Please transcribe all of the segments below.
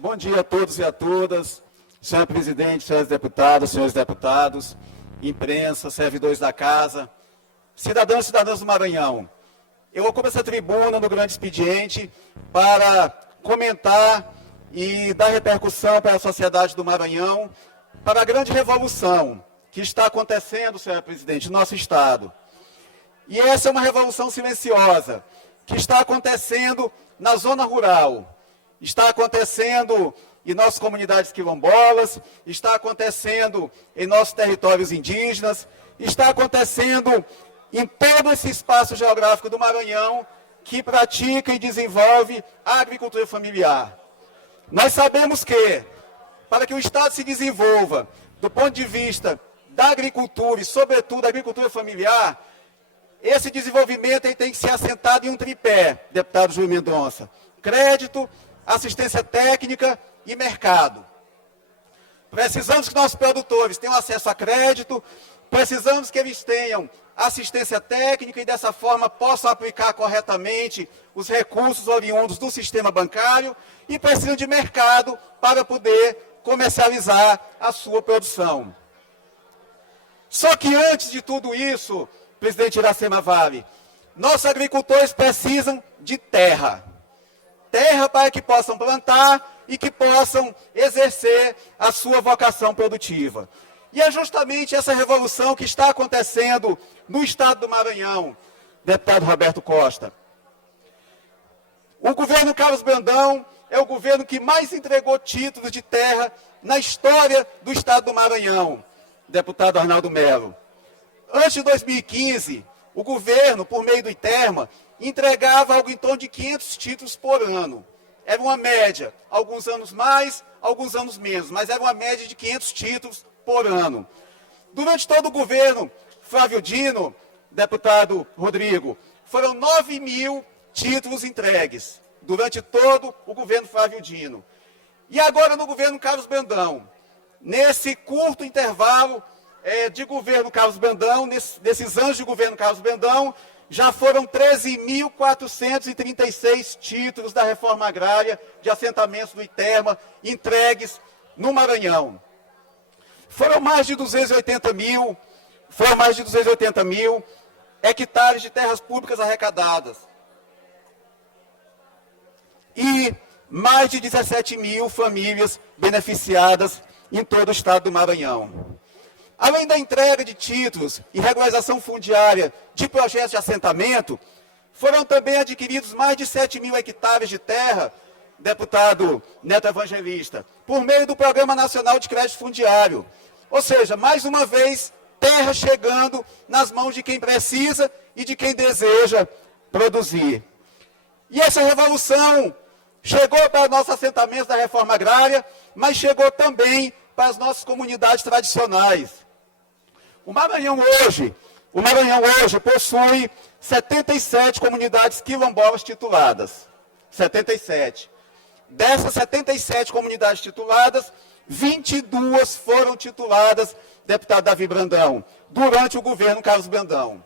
Bom dia a todos e a todas, senhor presidente, senhores deputados, imprensa, servidores da casa, cidadãos e cidadãs do Maranhão. Eu ocupo essa tribuna no grande expediente para comentar e dar repercussão para a sociedade do Maranhão, para a grande revolução que está acontecendo, senhor presidente, no nosso Estado. E essa é uma revolução silenciosa, que está acontecendo na zona rural, está acontecendo em nossas comunidades quilombolas, está acontecendo em nossos territórios indígenas, está acontecendo em todo esse espaço geográfico do Maranhão que pratica e desenvolve a agricultura familiar. Nós sabemos que, para que o Estado se desenvolva do ponto de vista da agricultura e, sobretudo, da agricultura familiar, esse desenvolvimento tem que ser assentado em um tripé, deputado Júlio Mendonça: crédito, assistência técnica e mercado. Precisamos que nossos produtores tenham acesso a crédito, precisamos que eles tenham assistência técnica e, dessa forma, possam aplicar corretamente os recursos oriundos do sistema bancário e precisam de mercado para poder comercializar a sua produção. Só que antes de tudo isso, presidente Iracema Vale, nossos agricultores precisam de terra. Terra para que possam plantar e que possam exercer a sua vocação produtiva. E é justamente essa revolução que está acontecendo no estado do Maranhão, deputado Roberto Costa. O governo Carlos Brandão é o governo que mais entregou títulos de terra na história do estado do Maranhão, deputado Arnaldo Melo. Antes de 2015, o governo, por meio do ITERMA, entregava algo em torno de 500 títulos por ano. Era uma média, alguns anos mais, alguns anos menos, mas era uma média de 500 títulos por ano. Durante todo o governo Flávio Dino, deputado Rodrigo, foram 9.000 títulos entregues, durante todo o governo Flávio Dino. E agora no governo Carlos Brandão, nesse curto intervalo de governo Carlos Brandão, nesses anos de governo Carlos Brandão, já foram 13.436 títulos da reforma agrária de assentamentos do ITERMA entregues no Maranhão. Foram mais de 280 mil hectares de terras públicas arrecadadas. E mais de 17 mil famílias beneficiadas em todo o estado do Maranhão. Além da entrega de títulos e regularização fundiária de projetos de assentamento, foram também adquiridos mais de 7.000 hectares de terra, deputado Neto Evangelista, por meio do Programa Nacional de Crédito Fundiário. Ou seja, mais uma vez, terra chegando nas mãos de quem precisa e de quem deseja produzir. E essa revolução chegou para nossos assentamentos da reforma agrária, mas chegou também para as nossas comunidades tradicionais. O Maranhão hoje possui 77 comunidades quilombolas tituladas. 77. Dessas 77 comunidades tituladas, 22 foram tituladas, deputado Davi Brandão, durante o governo Carlos Brandão.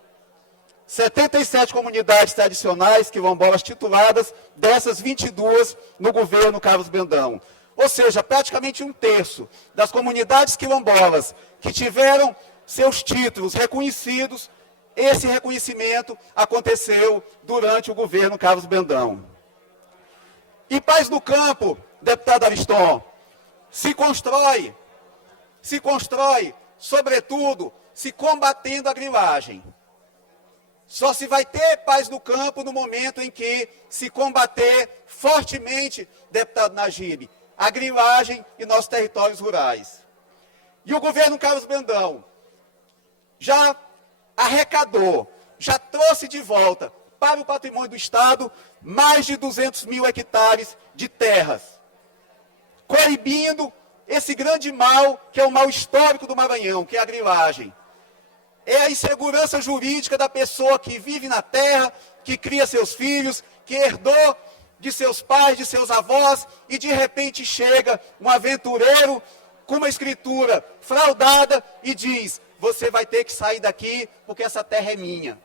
77 comunidades tradicionais quilombolas tituladas, dessas 22 no governo Carlos Brandão. Ou seja, praticamente um terço das comunidades quilombolas que tiveram seus títulos reconhecidos, esse reconhecimento aconteceu durante o governo Carlos Brandão. E paz no campo, deputado Ariston, se constrói, sobretudo, se combatendo a grilagem. Só se vai ter paz no campo no momento em que se combater fortemente, deputado Najib, a grilagem em nossos territórios rurais. E o governo Carlos Brandão já arrecadou, já trouxe de volta para o patrimônio do Estado mais de 200 mil hectares de terras, coibindo esse grande mal, que é o mal histórico do Maranhão, que é a grilagem. É a insegurança jurídica da pessoa que vive na terra, que cria seus filhos, que herdou de seus pais, de seus avós, e de repente chega um aventureiro com uma escritura fraudada e diz: você vai ter que sair daqui porque essa terra é minha.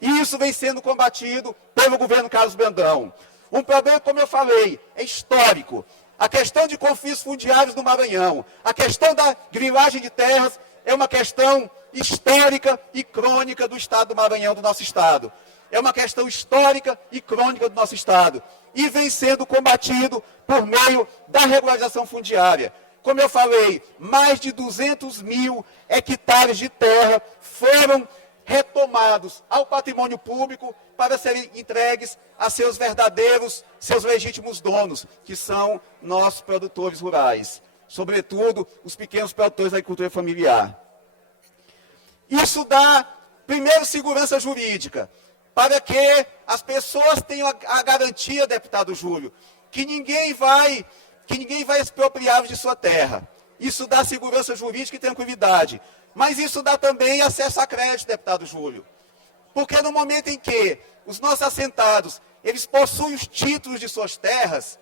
E isso vem sendo combatido pelo governo Carlos Brandão. Um problema, como eu falei, é histórico. A questão de conflitos fundiários no Maranhão, a questão da grilagem de terras é uma questão histórica e crônica do Estado do Maranhão, do nosso Estado. É uma questão histórica e crônica do nosso Estado. E vem sendo combatido por meio da regularização fundiária. Como eu falei, mais de 200 mil hectares de terra foram retomados ao patrimônio público para serem entregues a seus verdadeiros, seus legítimos donos, que são nossos produtores rurais, sobretudo os pequenos produtores da agricultura familiar. Isso dá, primeiro, segurança jurídica, para que as pessoas tenham a garantia, deputado Júlio, que ninguém vai expropriar de sua terra. Isso dá segurança jurídica e tranquilidade. Mas isso dá também acesso a crédito, deputado Júlio. Porque no momento em que os nossos assentados, eles possuem os títulos de suas terras,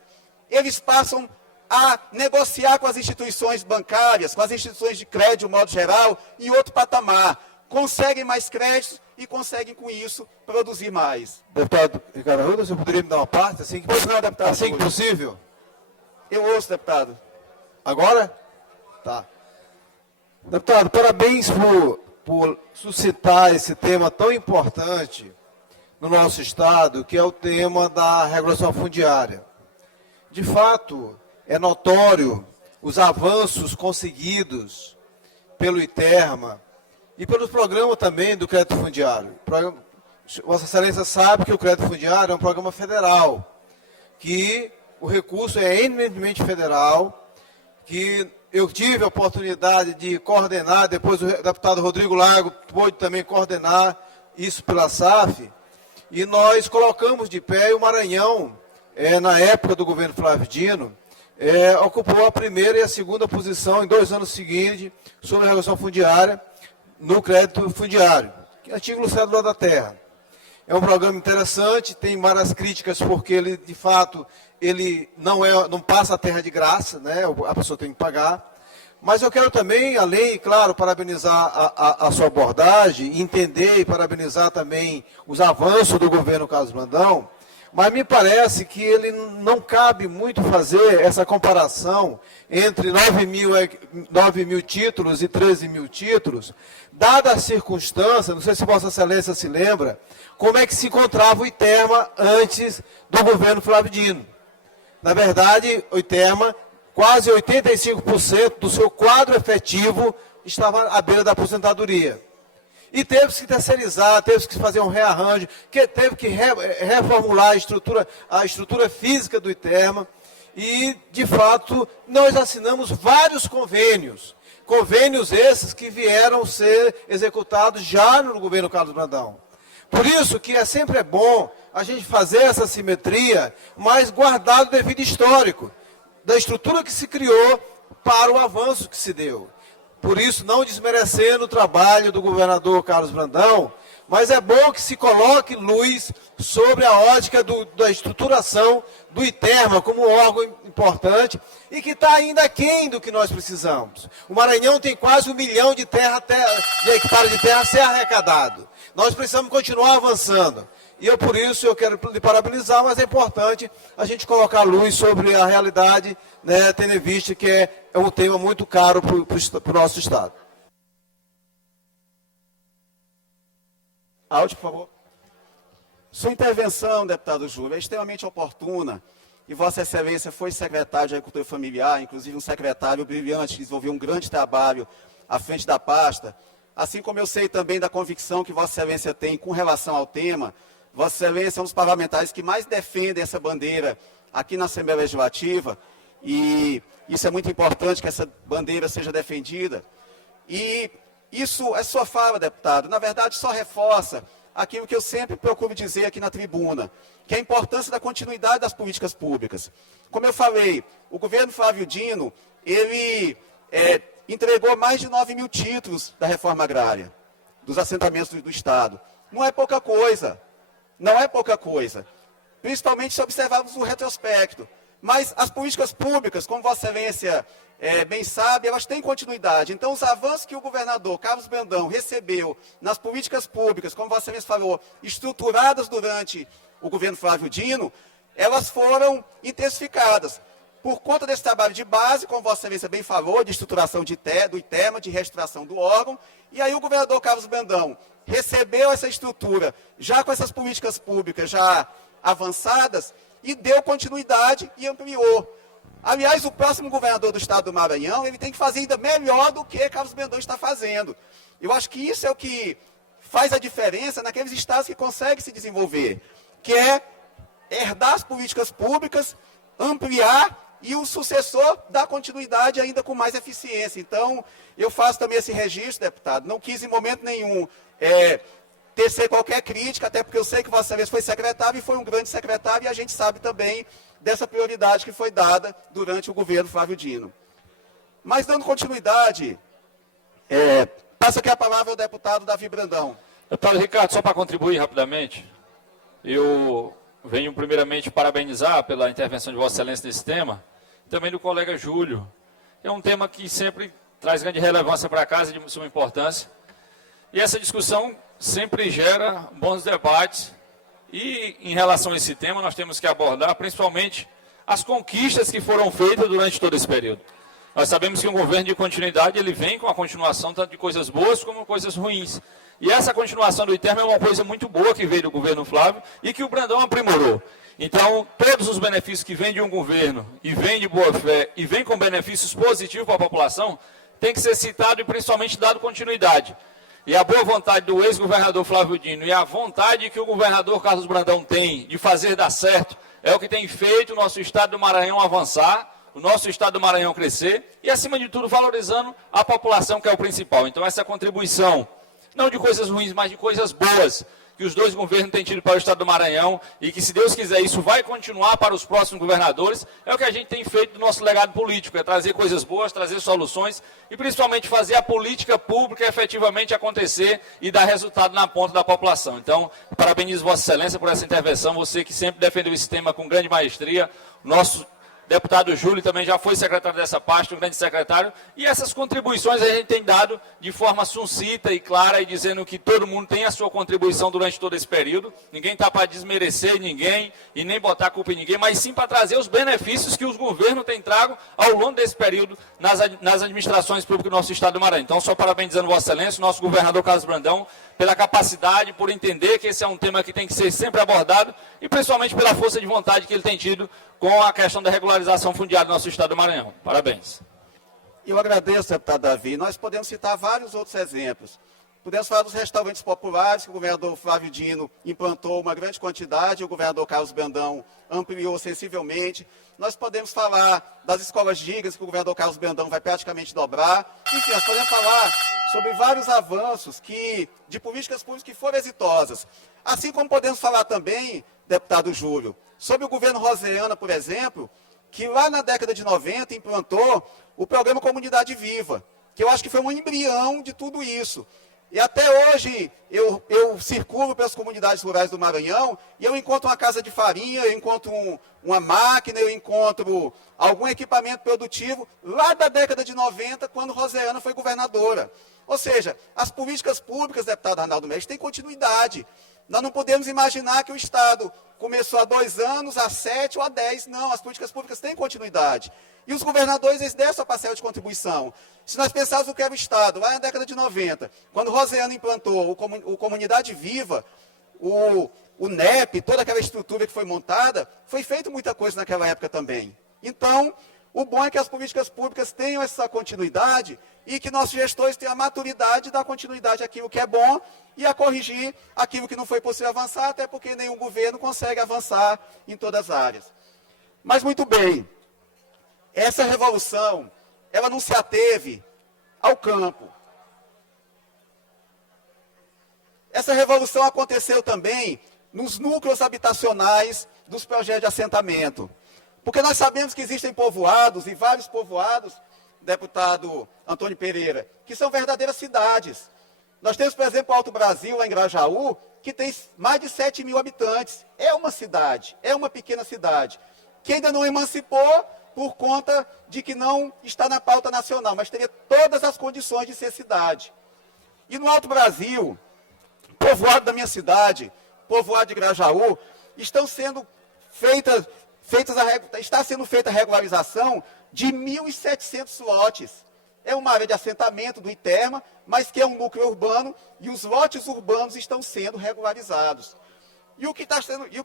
eles passam a negociar com as instituições bancárias, com as instituições de crédito, de modo geral, em outro patamar. Conseguem mais créditos e conseguem, com isso, produzir mais. Deputado Ricardo Arruda, você poderia me dar uma parte? Assim que, Pois não, deputado assim que Júlio. possível? Eu ouço, deputado. Agora? Tá. Deputado, parabéns por suscitar esse tema tão importante no nosso Estado, que é o tema da regulação fundiária. De fato, é notório os avanços conseguidos pelo ITERMA e pelos programas também do crédito fundiário. Vossa Excelência sabe que o crédito fundiário é um programa federal, que o recurso é eminentemente federal, que eu tive a oportunidade de coordenar, depois o deputado Rodrigo Lago pôde também coordenar isso pela SAF, e nós colocamos de pé, e o Maranhão, na época do governo Flávio Dino, ocupou a primeira e a segunda posição em 2 anos seguintes sobre a regulação fundiária, no crédito fundiário, que é antigo cédula da terra. É um programa interessante, tem várias críticas, porque ele, de fato, ele não passa a terra de graça, né? A pessoa tem que pagar. Mas eu quero também, além, claro, parabenizar a sua abordagem, entender e parabenizar também os avanços do governo Carlos Brandão, mas me parece que ele não cabe muito fazer essa comparação entre 9 mil títulos e 13 mil títulos, dada a circunstância, não sei se Vossa Excelência se lembra, como é que se encontrava o ITERMA antes do governo Flávio Dino. Na verdade, o ITERMA, quase 85% do seu quadro efetivo estava à beira da aposentadoria. E teve que terceirizar, teve que fazer um rearranjo, teve que reformular a estrutura física do ITERMA. E, de fato, nós assinamos vários convênios. Convênios esses que vieram ser executados já no governo Carlos Brandão. Por isso que sempre é bom a gente fazer essa simetria, mas guardado o devido histórico, da estrutura que se criou para o avanço que se deu. Por isso, não desmerecendo o trabalho do governador Carlos Brandão, mas é bom que se coloque luz sobre a ótica da estruturação do ITERMA como um órgão importante e que está ainda aquém do que nós precisamos. O Maranhão tem quase 1 milhão de hectares de terra a ser arrecadado. Nós precisamos continuar avançando. E por isso eu quero lhe parabenizar, mas é importante a gente colocar luz sobre a realidade, né, tendo em vista que é um tema muito caro para o nosso Estado. Áudio, por favor. Sua intervenção, deputado Júlio, é extremamente oportuna. E Vossa Excelência foi secretário de Agricultura Familiar, inclusive um secretário brilhante, que desenvolveu um grande trabalho à frente da pasta. Assim como eu sei também da convicção que Vossa Excelência tem com relação ao tema, Vossa Excelência é um dos parlamentares que mais defendem essa bandeira aqui na Assembleia Legislativa, e isso é muito importante que essa bandeira seja defendida. E isso é sua fala, deputado, na verdade só reforça aquilo que eu sempre procuro dizer aqui na tribuna, que é a importância da continuidade das políticas públicas. Como eu falei, o governo Flávio Dino, ele entregou mais de 9 mil títulos da reforma agrária, dos assentamentos do Estado. Não é pouca coisa. Não é pouca coisa, principalmente se observarmos o retrospecto. Mas as políticas públicas, como Vossa Excelência bem sabe, elas têm continuidade. Então, os avanços que o governador Carlos Brandão recebeu nas políticas públicas, como Vossa Excelência falou, estruturadas durante o governo Flávio Dino, elas foram intensificadas. por conta desse trabalho de base, como Vossa Excelência bem falou, de estruturação do ITEMA, de reestruturação do órgão, e aí o governador Carlos Brandão recebeu essa estrutura, já com essas políticas públicas já avançadas, e deu continuidade e ampliou. Aliás, o próximo governador do estado do Maranhão, ele tem que fazer ainda melhor do que Carlos Brandão está fazendo. Eu acho que isso é o que faz a diferença naqueles estados que conseguem se desenvolver, que é herdar as políticas públicas, ampliar e o sucessor dar continuidade ainda com mais eficiência. Então, eu faço também esse registro, deputado. Não quis em momento nenhum tecer qualquer crítica, até porque eu sei que Vossa Excelência foi secretário e foi um grande secretário, e a gente sabe também dessa prioridade que foi dada durante o governo Flávio Dino. Mas, dando continuidade, passo aqui a palavra ao deputado Davi Brandão. Deputado Ricardo, só para contribuir rapidamente, eu venho primeiramente parabenizar pela intervenção de Vossa Excelência nesse tema, também do colega Júlio. É um tema que sempre traz grande relevância para a casa, de suma importância. E essa discussão sempre gera bons debates. E em relação a esse tema, nós temos que abordar principalmente as conquistas que foram feitas durante todo esse período. Nós sabemos que um governo de continuidade, ele vem com a continuação tanto de coisas boas como coisas ruins. E essa continuação do ITEMA é uma coisa muito boa que veio do governo Flávio e que o Brandão aprimorou. Então, todos os benefícios que vêm de um governo e vêm de boa fé e vêm com benefícios positivos para a população, tem que ser citado e principalmente dado continuidade. E a boa vontade do ex-governador Flávio Dino e a vontade que o governador Carlos Brandão tem de fazer dar certo é o que tem feito o nosso estado do Maranhão avançar, o nosso estado do Maranhão crescer e, acima de tudo, valorizando a população, que é o principal. Então, essa contribuição, não de coisas ruins, mas de coisas boas, que os dois governos têm tido para o estado do Maranhão e que, se Deus quiser, isso vai continuar para os próximos governadores, é o que a gente tem feito do nosso legado político, é trazer coisas boas, trazer soluções e, principalmente, fazer a política pública efetivamente acontecer e dar resultado na ponta da população. Então, parabenizo Vossa Excelência por essa intervenção, você que sempre defendeu esse tema com grande maestria, nosso deputado Júlio também já foi secretário dessa pasta, um grande secretário, e essas contribuições a gente tem dado de forma sucinta e clara, e dizendo que todo mundo tem a sua contribuição durante todo esse período. Ninguém está para desmerecer ninguém e nem botar a culpa em ninguém, mas sim para trazer os benefícios que os governos têm trago ao longo desse período nas administrações públicas do nosso estado do Maranhão. Então, só parabenizando Vossa Excelência, o nosso governador Carlos Brandão, pela capacidade, por entender que esse é um tema que tem que ser sempre abordado e principalmente pela força de vontade que ele tem tido com a questão da regularização fundiária do nosso estado do Maranhão. Parabéns. Eu agradeço, deputado Davi. Nós podemos citar vários outros exemplos. Podemos falar dos restaurantes populares, que o governador Flávio Dino implantou uma grande quantidade, e o governador Carlos Brandão ampliou sensivelmente. Nós podemos falar das escolas dignas, que o governador Carlos Brandão vai praticamente dobrar. Enfim, nós podemos falar sobre vários avanços de políticas públicas que foram exitosas. Assim como podemos falar também, deputado Júlio, sobre o governo Roseana, por exemplo, que lá na década de 90 implantou o programa Comunidade Viva, que eu acho que foi um embrião de tudo isso. E até hoje eu circulo pelas comunidades rurais do Maranhão e eu encontro uma casa de farinha, eu encontro uma máquina, eu encontro algum equipamento produtivo lá da década de 90, quando Roseana foi governadora. Ou seja, as políticas públicas, deputado Arnaldo Mestre, têm continuidade. Nós não podemos imaginar que o Estado começou há 2 anos, há 7 ou há 10. Não, as políticas públicas têm continuidade. E os governadores, eles deram sua parcela de contribuição. Se nós pensarmos o que era o Estado, lá na década de 90, quando Roseana implantou o Comunidade Viva, o NEP, toda aquela estrutura que foi montada, foi feita muita coisa naquela época também. Então, o bom é que as políticas públicas tenham essa continuidade e que nossos gestores tenham a maturidade de dar continuidade àquilo que é bom e a corrigir aquilo que não foi possível avançar, até porque nenhum governo consegue avançar em todas as áreas. Mas, muito bem, essa revolução, ela não se ateve ao campo. Essa revolução aconteceu também nos núcleos habitacionais dos projetos de assentamento. Porque nós sabemos que existem povoados, e vários povoados, deputado Antônio Pereira, que são verdadeiras cidades. Nós temos, por exemplo, o Alto Brasil, lá em Grajaú, que tem mais de 7 mil habitantes. É uma cidade, é uma pequena cidade, que ainda não emancipou por conta de que não está na pauta nacional, mas teria todas as condições de ser cidade. E no Alto Brasil, povoado da minha cidade, povoado de Grajaú, estão sendo está sendo feita a regularização de 1.700 lotes. É uma área de assentamento do Iterma, mas que é um núcleo urbano, e os lotes urbanos estão sendo regularizados. E o que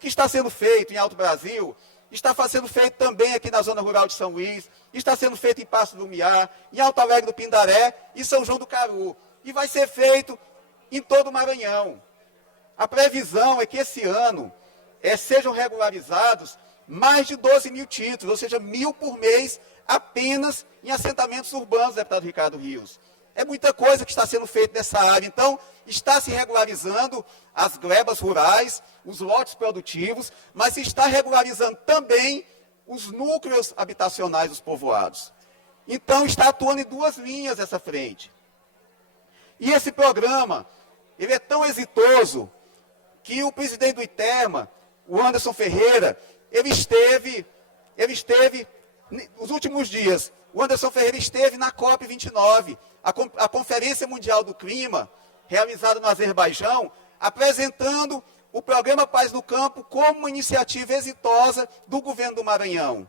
está sendo feito em Alto Brasil, está sendo feito também aqui na zona rural de São Luís, está sendo feito em Passo do Lumiar, em Alto Alegre do Pindaré e São João do Caru. E vai ser feito em todo o Maranhão. A previsão é que esse ano sejam regularizados mais de 12 mil títulos, ou seja, 1.000 por mês apenas em assentamentos urbanos, deputado Ricardo Rios. É muita coisa que está sendo feita nessa área. Então, está se regularizando as glebas rurais, os lotes produtivos, mas se está regularizando também os núcleos habitacionais dos povoados. Então, está atuando em duas linhas essa frente. E esse programa, ele é tão exitoso que o presidente do Iterma, o Anderson Ferreira, ele esteve, nos últimos dias, o Anderson Ferreira esteve na COP29, a Conferência Mundial do Clima, realizada no Azerbaijão, apresentando o Programa Paz no Campo como uma iniciativa exitosa do governo do Maranhão.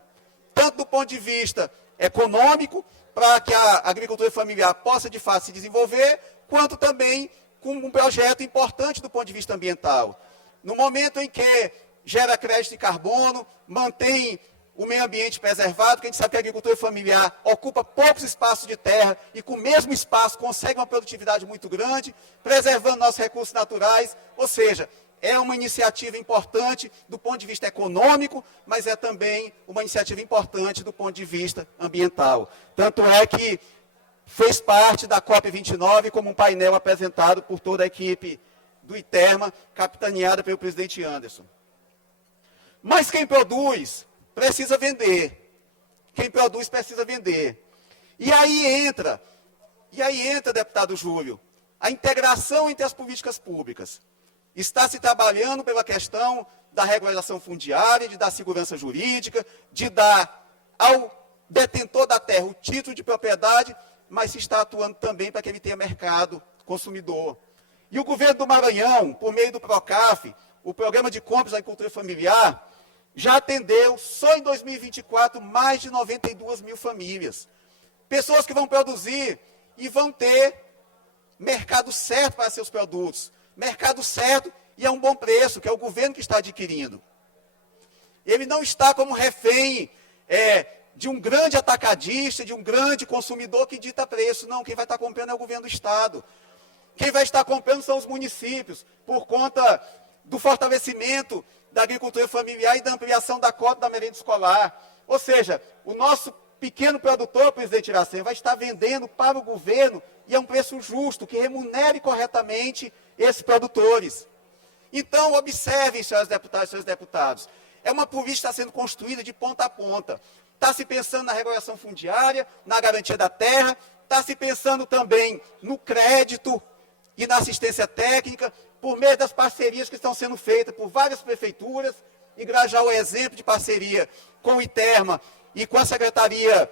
Tanto do ponto de vista econômico, para que a agricultura familiar possa de fato se desenvolver, quanto também com um projeto importante do ponto de vista ambiental. No momento em que gera crédito de carbono, mantém o meio ambiente preservado, que a gente sabe que a agricultura familiar ocupa poucos espaços de terra e com o mesmo espaço consegue uma produtividade muito grande, preservando nossos recursos naturais, ou seja, é uma iniciativa importante do ponto de vista econômico, mas é também uma iniciativa importante do ponto de vista ambiental. Tanto é que fez parte da COP29 como um painel apresentado por toda a equipe do Iterma, capitaneada pelo presidente Anderson. Mas quem produz precisa vender. Quem produz precisa vender. E aí entra, deputado Júlio, a integração entre as políticas públicas. Está se trabalhando pela questão da regularização fundiária, de dar segurança jurídica, de dar ao detentor da terra o título de propriedade, mas se está atuando também para que ele tenha mercado consumidor. E o governo do Maranhão, por meio do PROCAF, o Programa de Compras da Agricultura Familiar, já atendeu, só em 2024, mais de 92 mil famílias. Pessoas que vão produzir e vão ter mercado certo para seus produtos. Mercado certo e a um bom preço, que é o governo que está adquirindo. Ele não está como refém de um grande atacadista, de um grande consumidor que dita preço. Não, quem vai estar comprando é o governo do Estado. Quem vai estar comprando são os municípios, por conta do fortalecimento da agricultura familiar e da ampliação da cota da merenda escolar. Ou seja, o nosso pequeno produtor, presidente Iracema, vai estar vendendo para o governo e a um preço justo, que remunere corretamente esses produtores. Então, observem, senhoras deputadas e senhores deputados, é uma política que está sendo construída de ponta a ponta. Está se pensando na regulação fundiária, na garantia da terra, está se pensando também no crédito e na assistência técnica, por meio das parcerias que estão sendo feitas por várias prefeituras, e Grajaú é exemplo de parceria com o Iterma e com a Secretaria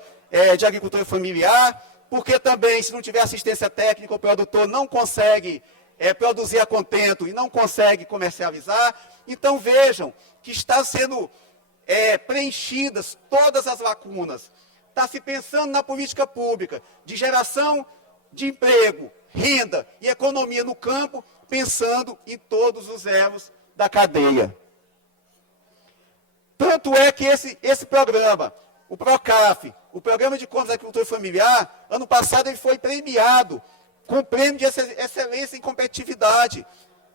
de Agricultura Familiar, porque também, se não tiver assistência técnica, o produtor não consegue produzir a contento e não consegue comercializar. Então, vejam que está sendo preenchidas todas as lacunas. Está se pensando na política pública de geração de emprego, renda e economia no campo, pensando em todos os elos da cadeia. Tanto é que esse programa, o PROCAF, o Programa de Compras da Agricultura Familiar, ano passado ele foi premiado com o Prêmio de Excelência em Competitividade,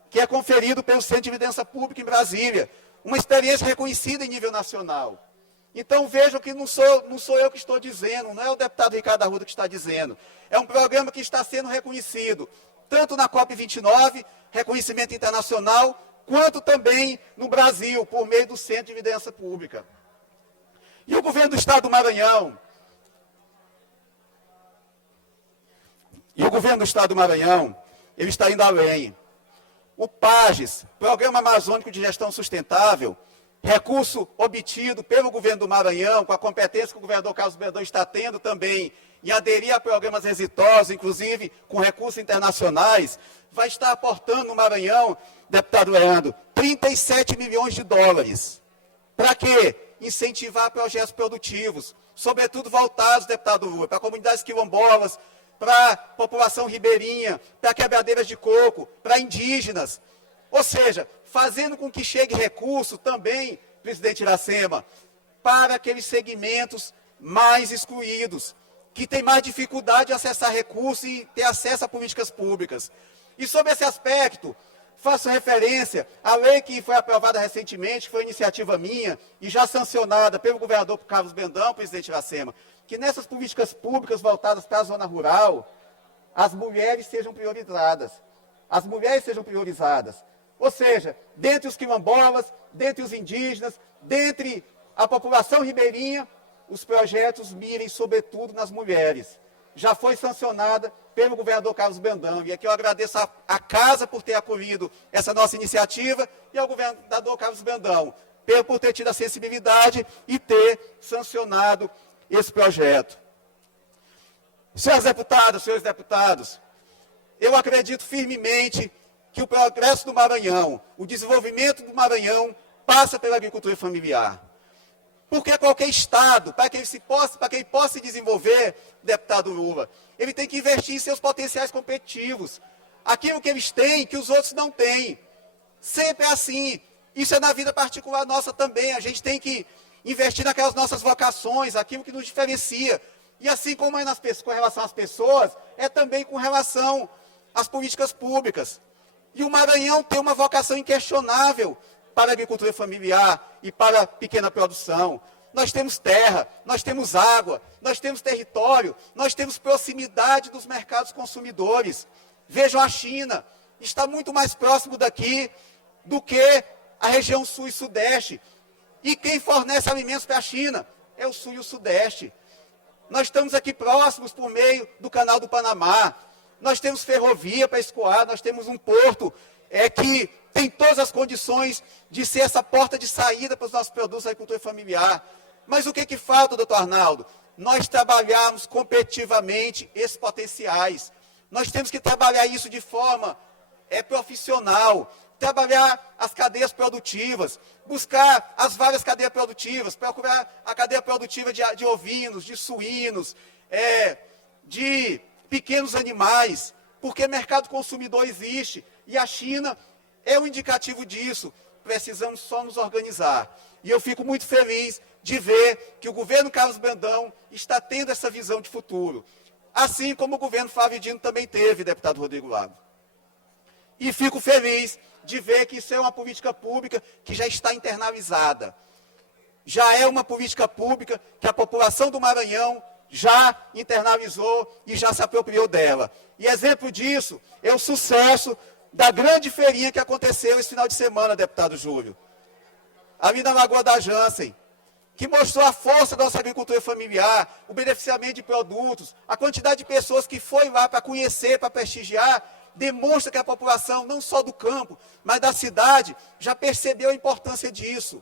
que é conferido pelo Centro de Evidência Pública em Brasília. Uma experiência reconhecida em nível nacional. Então vejam que não sou eu que estou dizendo, não é o deputado Ricardo Arruda que está dizendo. É um programa que está sendo reconhecido, tanto na COP29, reconhecimento internacional, quanto também no Brasil, por meio do Centro de Evidência Pública. E o governo do Estado do Maranhão, ele está indo além. O PAGES, Programa Amazônico de Gestão Sustentável, recurso obtido pelo governo do Maranhão, com a competência que o governador Carlos Brandão está tendo também, em aderir a programas exitosos, inclusive com recursos internacionais, vai estar aportando no Maranhão, deputado Leandro, 37 milhões de dólares. Para quê? incentivar projetos produtivos, sobretudo voltados, deputado Lula, para comunidades quilombolas, para a população ribeirinha, para quebradeiras de coco, para indígenas. Ou seja, fazendo com que chegue recurso também, presidente Iracema, para aqueles segmentos mais excluídos, que têm mais dificuldade de acessar recursos e ter acesso a políticas públicas. E sobre esse aspecto, faço referência à lei que foi aprovada recentemente, que foi iniciativa minha e já sancionada pelo governador Carlos Brandão, presidente Iracema, que nessas políticas públicas voltadas para a zona rural, as mulheres sejam priorizadas. As mulheres sejam priorizadas. Ou seja, dentre os quilombolas, dentre os indígenas, dentre a população ribeirinha, os projetos mirem sobretudo nas mulheres. Já foi sancionada pelo governador Carlos Brandão. E aqui eu agradeço à Casa por ter acolhido essa nossa iniciativa e ao governador Carlos Brandão por ter tido a sensibilidade e ter sancionado esse projeto. Senhores deputados, eu acredito firmemente que o progresso do Maranhão, o desenvolvimento do Maranhão, passa pela agricultura familiar. Porque qualquer Estado, para que ele possa se desenvolver, deputado Lula, ele tem que investir em seus potenciais competitivos. Aquilo que eles têm, que os outros não têm. Sempre é assim. Isso é na vida particular nossa também. A gente tem que investir naquelas nossas vocações, aquilo que nos diferencia. E assim como é com relação às pessoas, é também com relação às políticas públicas. E o Maranhão tem uma vocação inquestionável para a agricultura familiar e para a pequena produção. Nós temos terra, nós temos água, nós temos território, nós temos proximidade dos mercados consumidores. Vejam a China, está muito mais próximo daqui do que a região sul e sudeste. E quem fornece alimentos para a China é o sul e o sudeste. Nós estamos aqui próximos por meio do Canal do Panamá. Nós temos ferrovia para escoar, nós temos um porto que tem todas as condições de ser essa porta de saída para os nossos produtos da agricultura familiar. Mas o que falta, doutor Arnaldo? Nós trabalharmos competitivamente esses potenciais. Nós temos que trabalhar isso de forma profissional, trabalhar as cadeias produtivas, buscar as várias cadeias produtivas, procurar a cadeia produtiva de ovinos, de suínos, de pequenos animais, porque mercado consumidor existe, e a China é um indicativo disso. Precisamos só nos organizar. E eu fico muito feliz de ver que o governo Carlos Brandão está tendo essa visão de futuro. Assim como o governo Flávio Dino também teve, deputado Rodrigo Lago. E fico feliz de ver que isso é uma política pública que já está internalizada. Já é uma política pública que a população do Maranhão já internalizou e já se apropriou dela. E exemplo disso é o sucesso da grande feirinha que aconteceu esse final de semana, deputado Júlio, ali na Lagoa da Jansen, que mostrou a força da nossa agricultura familiar, o beneficiamento de produtos, a quantidade de pessoas que foi lá para conhecer, para prestigiar, demonstra que a população, não só do campo, mas da cidade, já percebeu a importância disso.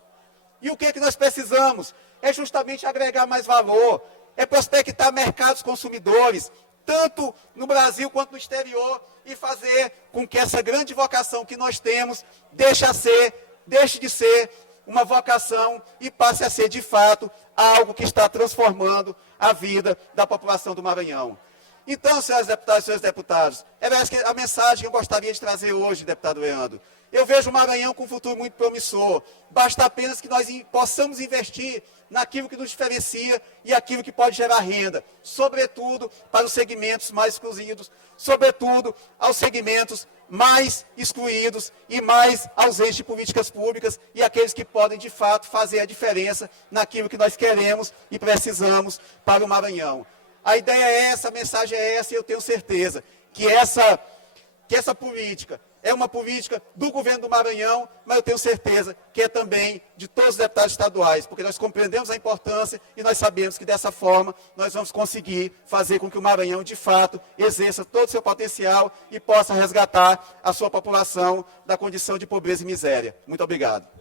E o que nós precisamos? É justamente agregar mais valor, é prospectar mercados consumidores, tanto no Brasil quanto no exterior, e fazer com que essa grande vocação que nós temos deixe de ser uma vocação e passe a ser, de fato, algo que está transformando a vida da população do Maranhão. Então, senhoras deputadas e senhores deputados, é a mensagem que eu gostaria de trazer hoje, deputado Leandro. Eu vejo o Maranhão com um futuro muito promissor. Basta apenas que nós possamos investir naquilo que nos diferencia e aquilo que pode gerar renda, sobretudo para os segmentos mais excluídos, sobretudo aos segmentos mais excluídos e mais ausentes de políticas públicas e aqueles que podem, de fato, fazer a diferença naquilo que nós queremos e precisamos para o Maranhão. A ideia é essa, a mensagem é essa, e eu tenho certeza que essa política é uma política do governo do Maranhão, mas eu tenho certeza que é também de todos os deputados estaduais, porque nós compreendemos a importância e nós sabemos que dessa forma nós vamos conseguir fazer com que o Maranhão, de fato, exerça todo o seu potencial e possa resgatar a sua população da condição de pobreza e miséria. Muito obrigado.